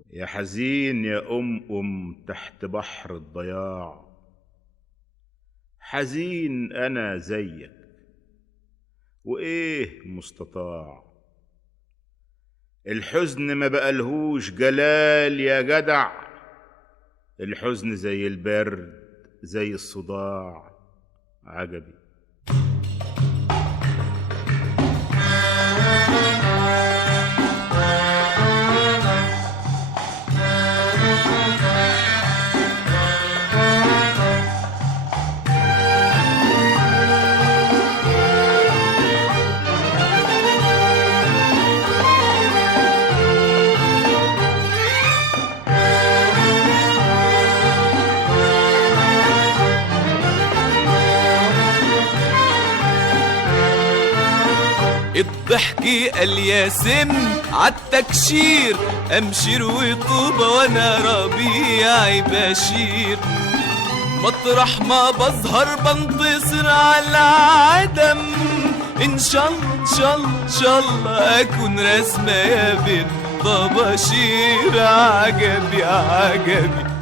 يا حزين يا تحت بحر الضياع، حزين أنا زيك وإيه مستطاع. الحزن ما بقالهوش جلال يا جدع، الحزن زي البرد زي الصداع عجبي. الضحك قال يا سم عالتكشير، امشير وطوبة وانا ربيعي بشير. مطرح ما بظهر بنتصر على العدم، ان شاء الله ان شاء الله ان شاء الله اكون رسمة يا بنت طباشير. عجبي عجبي